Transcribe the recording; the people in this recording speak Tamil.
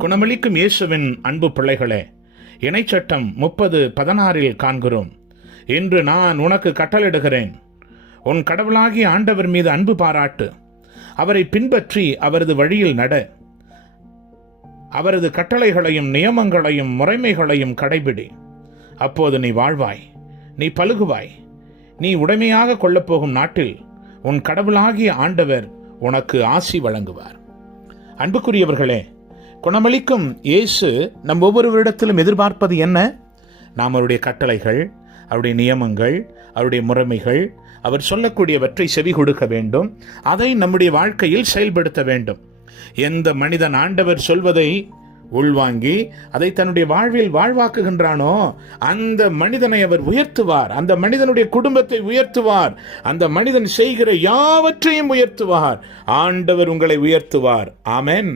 குணமளிக்கும் இயேசுவின் அன்பு பிள்ளைகளே இணைச்சட்டம் முப்பது பதினாறில் காண்கிறோம். இன்று நான் உனக்கு கட்டளிடுகிறேன் உன் கடவுளாகிய ஆண்டவர் மீது அன்பு பாராட்டு. அவரை பின்பற்றி அவரது வழியில் நட. அவரது கட்டளைகளையும் நியமங்களையும் முறைமைகளையும் கடைபிடி. அப்போது நீ வாழ்வாய் நீ பழுகுவாய். நீ உடைமையாக கொள்ளப்போகும் நாட்டில் உன் கடவுளாகிய ஆண்டவர் உனக்கு ஆசி வழங்குவார். அன்புக்குரியவர்களே குணமளிக்கும் இயேசு நம் ஒவ்வொருவரிடத்திலும் எதிர்பார்ப்பது என்ன? நாம் அவருடைய கட்டளைகள் அவருடைய நியமங்கள் அவருடைய முறைமைகள் அவர் சொல்லக்கூடியவற்றை செவி கொடுக்க வேண்டும். அதை நம்முடைய வாழ்க்கையில் செயல்படுத்த வேண்டும். எந்த மனிதன் ஆண்டவர் சொல்வதை உள்வாங்கி அதை தன்னுடைய வாழ்வில் வாழ்வாக்குகின்றானோ அந்த மனிதனை அவர் உயர்த்துவார். அந்த மனிதனுடைய குடும்பத்தை உயர்த்துவார். அந்த மனிதன் செய்கிற யாவற்றையும் உயர்த்துவார். ஆண்டவர் உங்களை உயர்த்துவார். ஆமென்.